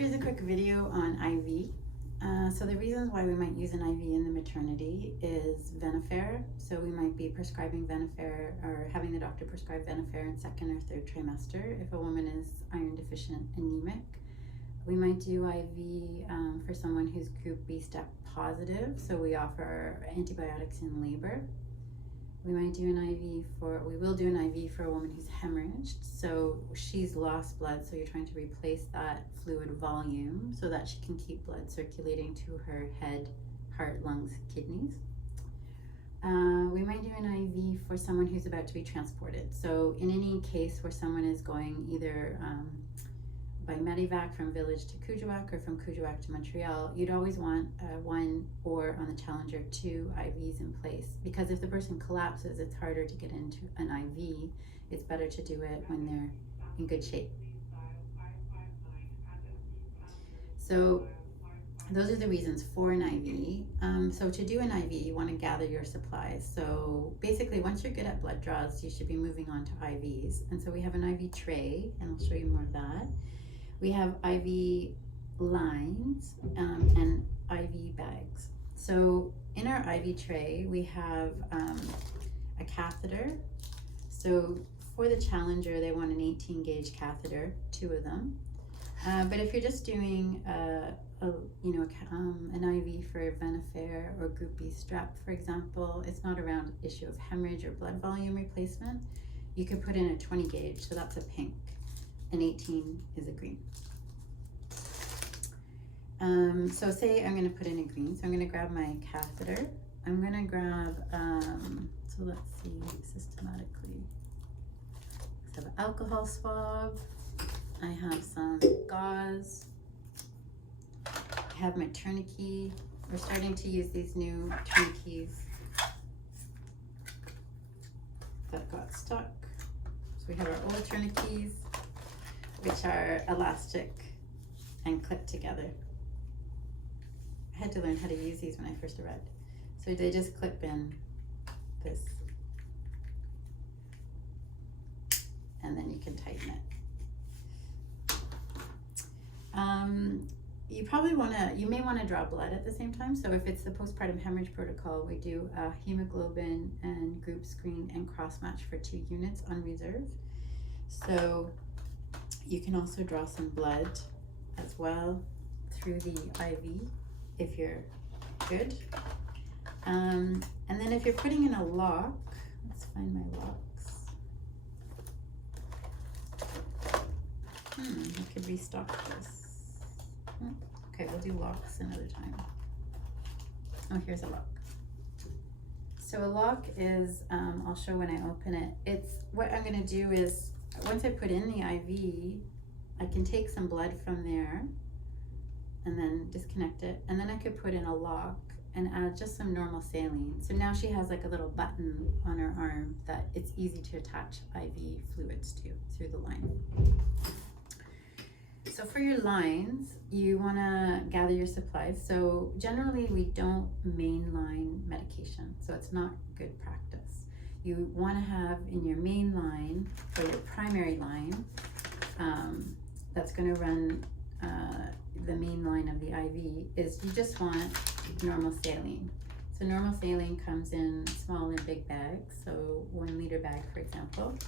Here's a quick video on IV. So the reasons why we might use an IV in the maternity is Venofer. So we might be prescribing Venofer or having the doctor prescribe Venofer in second or third trimester if a woman is iron deficient anemic. We might do IV for someone who's group B step positive. So we offer antibiotics in labor. We might do an IV we will do an IV for a woman who's hemorrhaged. So she's lost blood, so you're trying to replace that fluid volume so that she can keep blood circulating to her head, heart, lungs, kidneys. We might do an IV for someone who's about to be transported. So in any case where someone is going either by Medivac from Village to Kuujjuaq or from Kuujjuaq to Montreal, you'd always want one or on the Challenger 2 IVs in place, because if the person collapses, it's harder to get into an IV. It's better to do it when they're in good shape. So those are the reasons for an IV. So to do an IV, you want to gather your supplies. So basically, once you're good at blood draws, you should be moving on to IVs. And so we have an IV tray, and I'll show you more of that. We have IV lines and IV bags. So in our IV tray, we have a catheter. So for the Challenger, they want an 18 gauge catheter, 2 of them. But if you're just doing an IV for Venofer or Group B strep, for example, it's not around issue of hemorrhage or blood volume replacement. You can put in a 20 gauge, so that's a pink. And 18 is a green. So say I'm going to put in a green. So I'm going to grab my catheter. I'm going to grab, so let's see systematically. I have an alcohol swab. I have some gauze. I have my tourniquet. We're starting to use these new tourniquets that got stuck. So we have our old tourniquets, which are elastic and clip together. I had to learn how to use these when I first arrived. So they just clip in this, and then you can tighten it. You may want to draw blood at the same time. So if it's the postpartum hemorrhage protocol, we do a hemoglobin and group screen and cross match for 2 units on reserve. So you can also draw some blood as well through the IV if you're good. And then if you're putting in a lock, let's find my locks. I could restock this. Okay, we'll do locks another time. Oh, here's a lock. So a lock is, I'll show when I open it. It's what I'm gonna do is, once I put in the IV, I can take some blood from there and then disconnect it. And then I could put in a lock and add just some normal saline. So now she has like a little button on her arm that it's easy to attach IV fluids to through the line. So for your lines, you wanna gather your supplies. So generally we don't mainline medication, so it's not good practice. You wanna have in your main line, or your primary line, that's gonna run the main line of the IV, is you just want normal saline. So normal saline comes in small and big bags, so 1 liter bag, for example.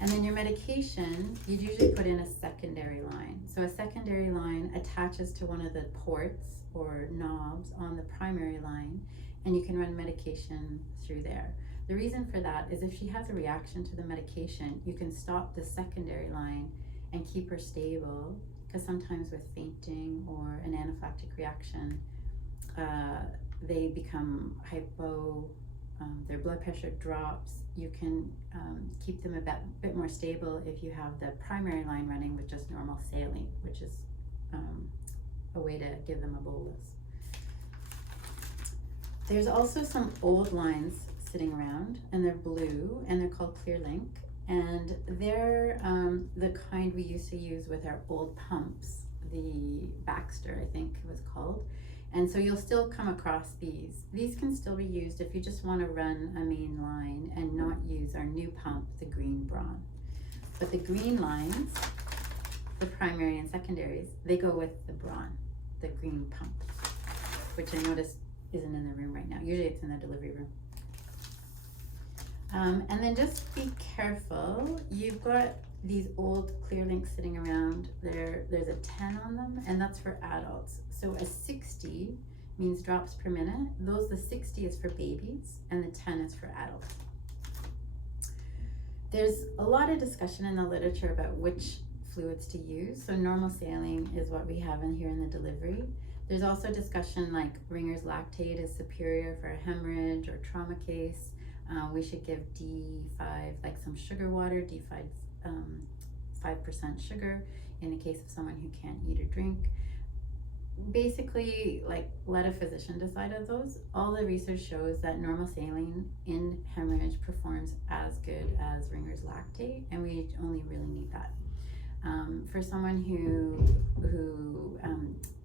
And then your medication, you'd usually put in a secondary line. So a secondary line attaches to one of the ports or knobs on the primary line, and you can run medication through there. The reason for that is if she has a reaction to the medication, you can stop the secondary line and keep her stable, because sometimes with fainting or an anaphylactic reaction, they become hypo, their blood pressure drops. You can keep them a bit more stable if you have the primary line running with just normal saline, which is a way to give them a bolus. There's also some old lines sitting around, and they're blue, and they're called ClearLink. And they're the kind we used to use with our old pumps, the Baxter, I think it was called. And so you'll still come across these. These can still be used if you just want to run a main line and not use our new pump, the Green Braun. But the green lines the primary and secondaries, they go with the Braun, the green pump, which I noticed isn't in the room right now. Usually it's in the delivery room. And then just be careful. You've got these old ClearLinks sitting around. There's a 10 on them, and that's for adults. So a 60 means drops per minute. The 60 is for babies, and the 10 is for adults. There's a lot of discussion in the literature about which fluids to use. So normal saline is what we have in here in the delivery. There's also discussion like Ringer's lactate is superior for a hemorrhage or trauma case. We should give D5, like some sugar water, D5, 5% sugar in the case of someone who can't eat or drink. Basically, like, let a physician decide of those. All the research shows that normal saline in hemorrhage performs as good as Ringer's lactate, and we only really need that. For someone who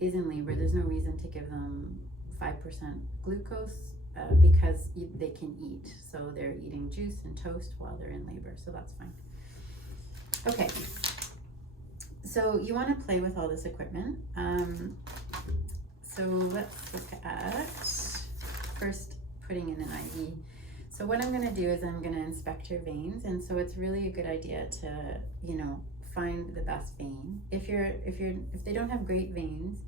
is in labor, there's no reason to give them 5% glucose because they can eat. So they're eating juice and toast while they're in labor, so that's fine. Okay, so you want to play with all this equipment. So let's look at first putting in an IV. So what I'm going to do is I'm going to inspect your veins, and so it's really a good idea to, find the best vein. If they don't have great veins,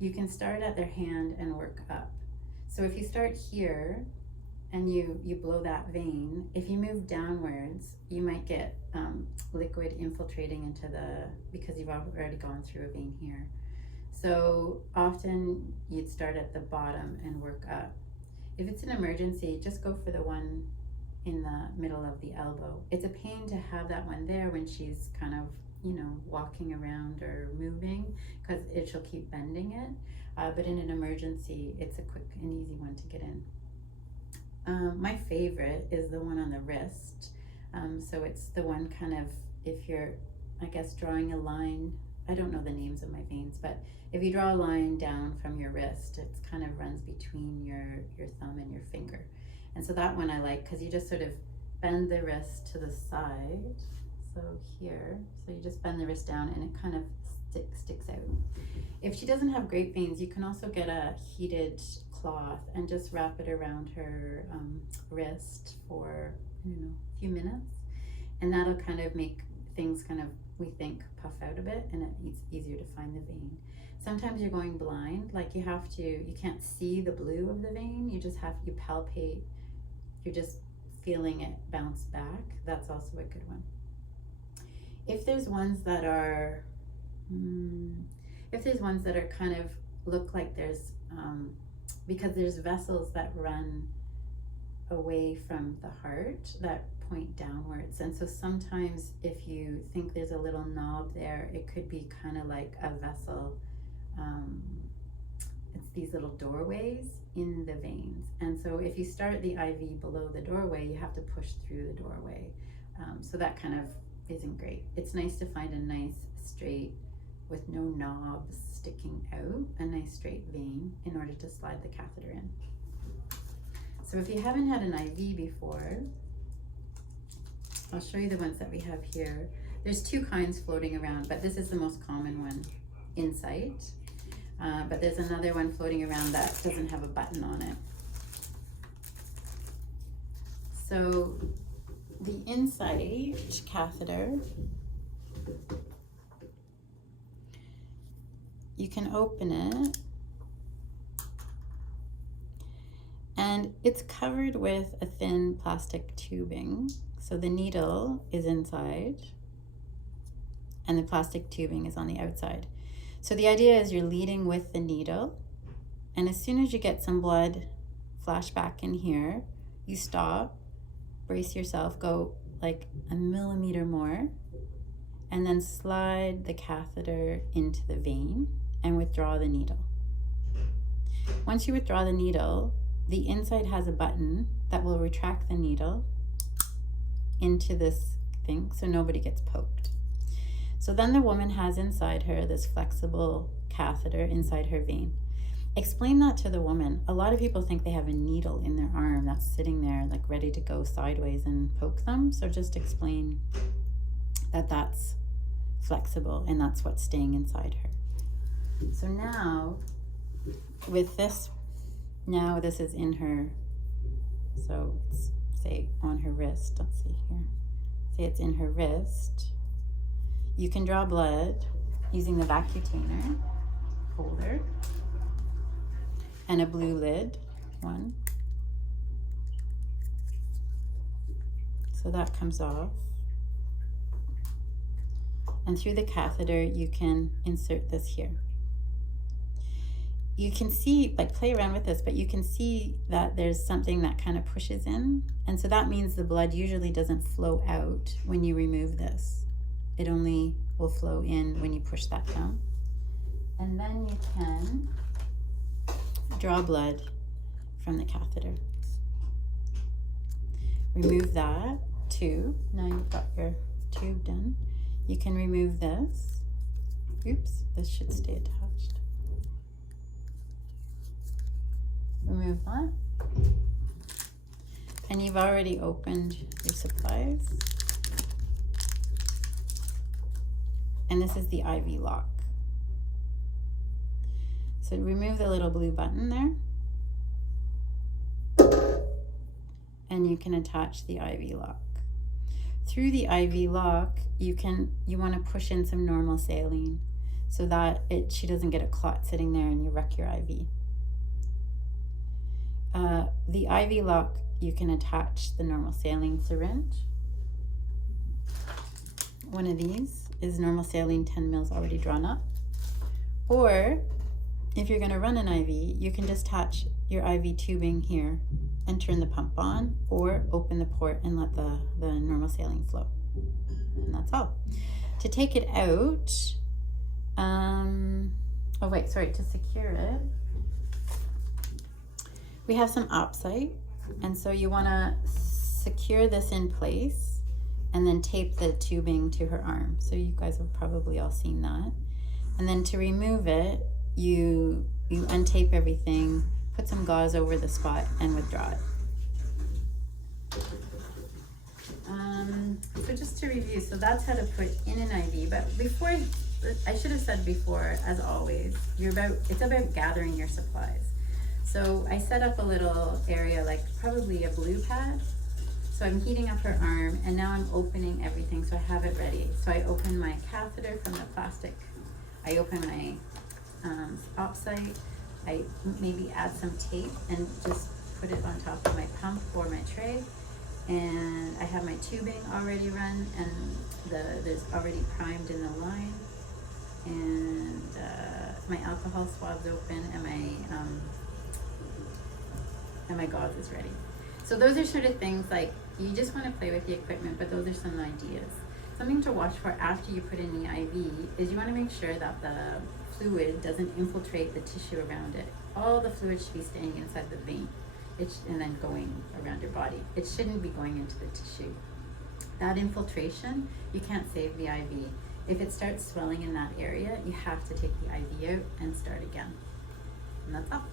you can start at their hand and work up. So if you start here and you blow that vein, if you move downwards, you might get liquid infiltrating into because you've already gone through a vein here. So often you'd start at the bottom and work up. If it's an emergency, just go for the one in the middle of the elbow. It's a pain to have that one there when she's kind of, walking around or moving, because she'll keep bending it. But in an emergency, it's a quick and easy one to get in. My favorite is the one on the wrist. So it's the one kind of, if you're, I guess, drawing a line, I don't know the names of my veins, but if you draw a line down from your wrist, it kind of runs between your thumb and your finger. And so that one I like because you just sort of bend the wrist to the side. So here, so you just bend the wrist down and it kind of sticks out. If she doesn't have great veins, you can also get a heated cloth and just wrap it around her wrist for, a few minutes. And that'll kind of make things kind of, we think, puff out a bit, and it's easier to find the vein. Sometimes you're going blind, like you can't see the blue of the vein, you palpate, you're just feeling it bounce back. That's also a good one. If there's ones that are kind of look like there's, because there's vessels that run away from the heart that point downwards, and so sometimes if you think there's a little knob there, it could be kind of like a vessel. It's these little doorways in the veins, and so if you start the IV below the doorway, you have to push through the doorway. So that kind of isn't great. It's nice to find a nice straight, with no knobs sticking out, a nice straight vein in order to slide the catheter in. So if you haven't had an IV before, I'll show you the ones that we have here. There's two kinds floating around, but this is the most common one, Insight. But there's another one floating around that doesn't have a button on it. So the Insight catheter, you can open it, and it's covered with a thin plastic tubing. So the needle is inside and the plastic tubing is on the outside. So the idea is you're leading with the needle, and as soon as you get some blood flash back in here, you stop, brace yourself, go like a millimeter more, and then slide the catheter into the vein and withdraw the needle. Once you withdraw the needle, the Insight has a button that will retract the needle into this thing so nobody gets poked. So then the woman has inside her this flexible catheter inside her vein. Explain that to the woman. A lot of people think they have a needle in their arm that's sitting there like ready to go sideways and poke them. So just explain that that's flexible, and that's what's staying inside her. So now with this, now this is in her, so it's, say, on her wrist. Let's see here. Say it's in her wrist. You can draw blood using the Vacutainer holder and a blue lid, one. So that comes off. And through the catheter, you can insert this here. You can see, like, play around with this, but you can see that there's something that kind of pushes in. And so that means the blood usually doesn't flow out when you remove this. It only will flow in when you push that down. And then you can draw blood from the catheter. Remove that tube. Now you've got your tube done. You can remove this. Oops, this should stay attached. Remove that. And you've already opened your supplies. And this is the IV lock. So remove the little blue button there. And you can attach the IV lock. Through the IV lock, you want to push in some normal saline so that she doesn't get a clot sitting there and you wreck your IV. The IV lock, you can attach the normal saline syringe. One of these is normal saline, 10 mils already drawn up. Or if you're going to run an IV, you can just attach your IV tubing here and turn the pump on, or open the port and let the normal saline flow. And that's all. To take it out, to secure it, we have some Opsite, and so you want to secure this in place and then tape the tubing to her arm. So you guys have probably all seen that. And then to remove it, you untape everything, put some gauze over the spot, and withdraw it. So just to review, so that's how to put in an IV. But before, I should have said before, as always, it's about gathering your supplies. So I set up a little area, like probably a blue pad. So I'm heating up her arm, and now I'm opening everything, so I have it ready. So I open my catheter from the plastic. I open my Opsite. I maybe add some tape and just put it on top of my pump or my tray. And I have my tubing already run, and there's already primed in the line. And my alcohol swab's open, and my gauze is ready. So those are sort of things, like, you just want to play with the equipment, but those are some ideas. Something to watch for after you put in the IV is you want to make sure that the fluid doesn't infiltrate the tissue around it. All the fluid should be staying inside the vein and then going around your body. It shouldn't be going into the tissue. That infiltration, you can't save the IV. If it starts swelling in that area, you have to take the IV out and start again. And that's all.